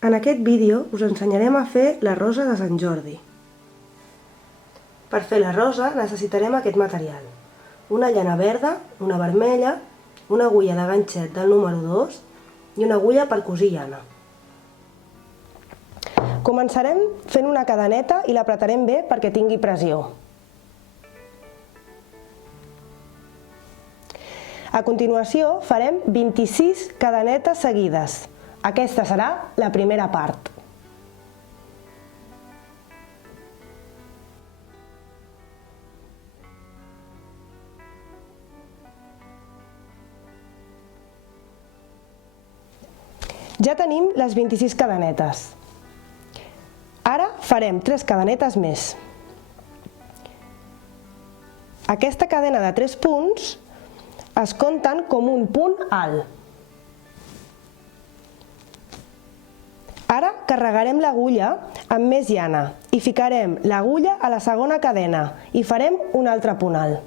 En aquest vídeo us ensenyarem a fer la rosa de Sant Jordi. Per fer la rosa necessitarem aquest material: una llana verda, una vermella, una agulla de ganxet del número 2 i una agulla per cosir llana. Començarem fent una cadeneta i l'apretarem bé perquè tingui pressió. A continuació farem 26 cadenetes seguides. Aquesta serà la primera part. Ja tenim les 26 cadenetes. Ara farem 3 cadenetes més. Aquesta cadena de 3 punts es compten com un punt alt. Ara carregarem l'agulla amb més llana i ficarem l'agulla a la segona cadena i farem un altre punt alt.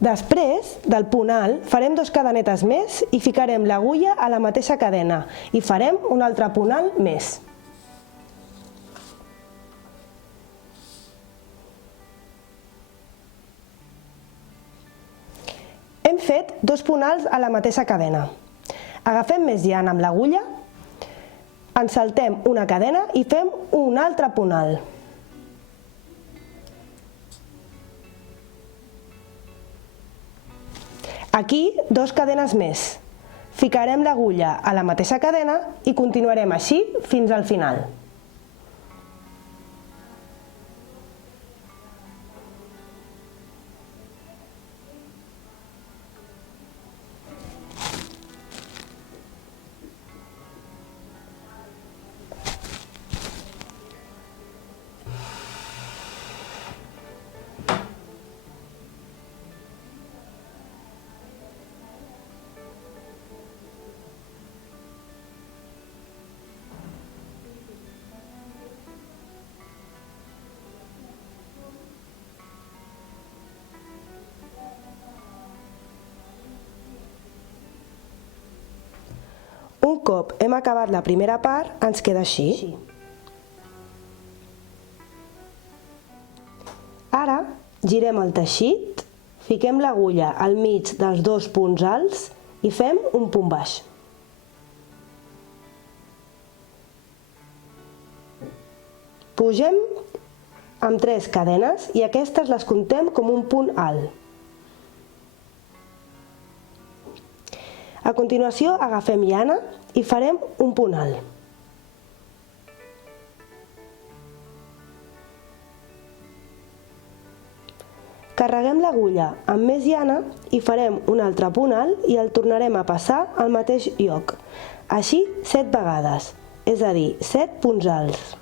Després del punt alt farem 2 cadenetes més i ficarem l'agulla a la mateixa cadena i farem un altre punt alt més. Hem fet 2 punts alts a la mateixa cadena. Agafem més llana amb l'agulla, ensaltem una cadena i fem un altre punt alt. Aquí 2 cadenes més. Ficarem l'agulla a la mateixa cadena i continuarem així fins al final. Un cop hem acabat la primera part, ens queda així. Ara girem el teixit, fiquem l'agulla al mig dels 2 punts alts i fem un punt baix. Pugem amb 3 cadenes i aquestes les comptem com un punt alt. A continuació agafem llana i farem un punt alt. Carreguem l'agulla amb més llana i farem un altre punt alt i el tornarem a passar al mateix lloc. Així 7 vegades, és a dir, 7 punts alts.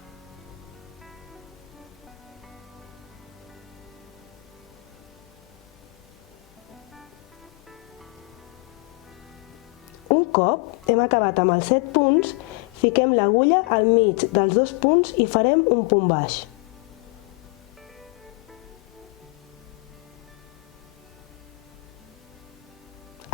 Un cop hem acabat amb els 7 punts, fiquem l'agulla al mig dels 2 punts i farem un punt baix.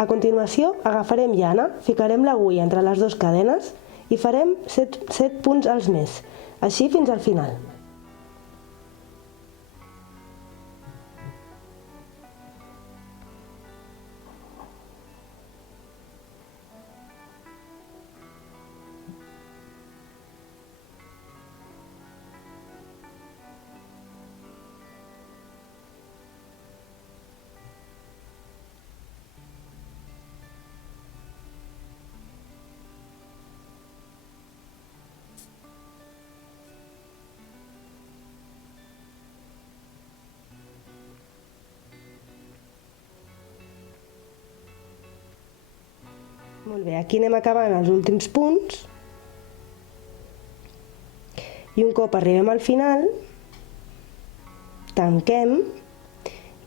A continuació agafarem llana, ficarem l'agulla entre les 2 cadenes i farem 7 punts alts més, així fins al final. Molt bé, aquí anem acabant els últims punts i un cop arribem al final, tanquem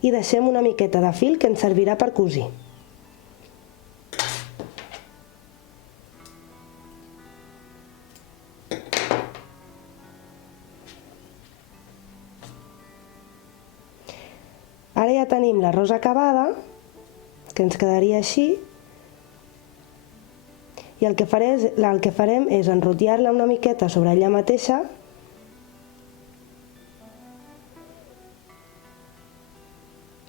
i deixem una miqueta de fil que ens servirà per cosir. Ara ja tenim la rosa acabada, que ens quedaria així, i el que farem és enrotllar-la una miqueta sobre ella mateixa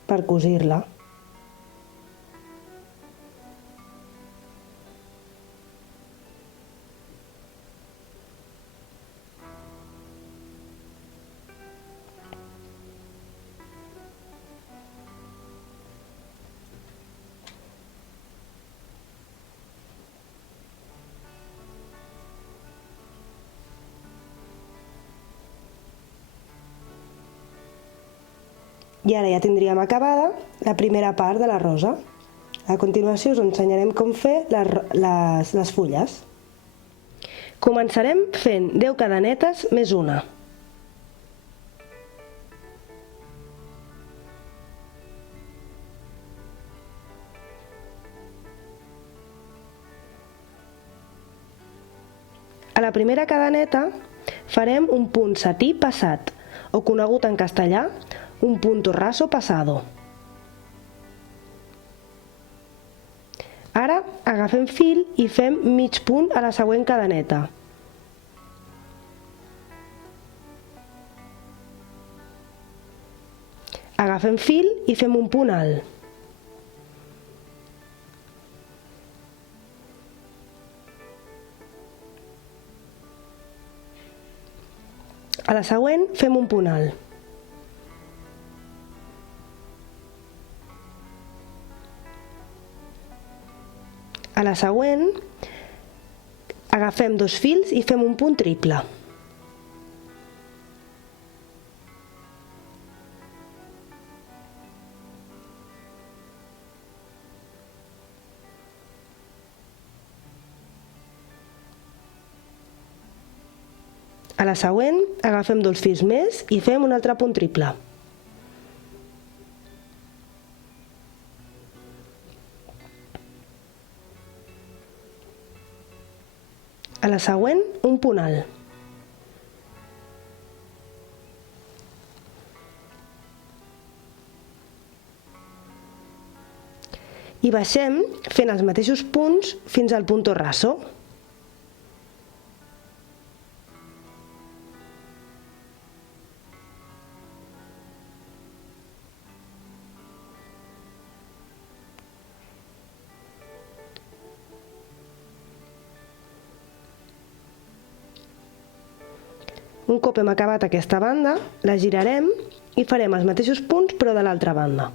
per cosir-la. I ara ja tindríem acabada la primera part de la rosa. A continuació us ensenyarem com fer les fulles. Començarem fent 10 cadenetes més una. A la primera cadeneta farem un punt setí passat, o conegut en castellà, un punto raso pasado. Ara agafem fil i fem mig punt a la següent cadeneta. Agafem fil i fem un punt alt. A la següent fem un punt alt. A la següent agafem 2 fils i fem un punt triple. A la següent agafem 2 fils més i fem un altre punt triple. A la següent, un punt alt. I baixem fent els mateixos punts fins al punto raso. Un cop hem acabat aquesta banda, la girarem i farem els mateixos punts però de l'altra banda.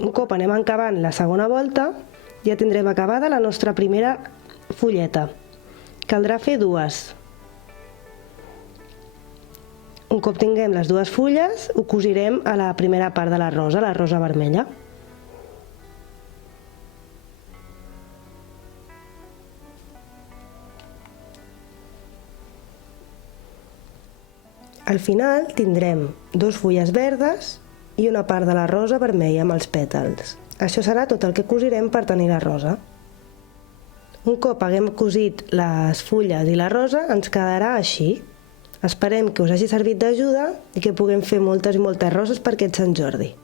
Un cop anem acabant la segona volta, ja tindrem acabada la nostra primera fulleta. Caldrà fer dues. Un cop tinguem les dues fulles, ho cosirem a la primera part de la rosa vermella. Al final tindrem 2 fulles verdes i una part de la rosa vermella amb els pètals. Això serà tot el que cosirem per tenir la rosa. Un cop haguem cosit les fulles i la rosa, ens quedarà així. Esperem que us hagi servit d'ajuda i que puguem fer moltes i moltes roses per aquest Sant Jordi.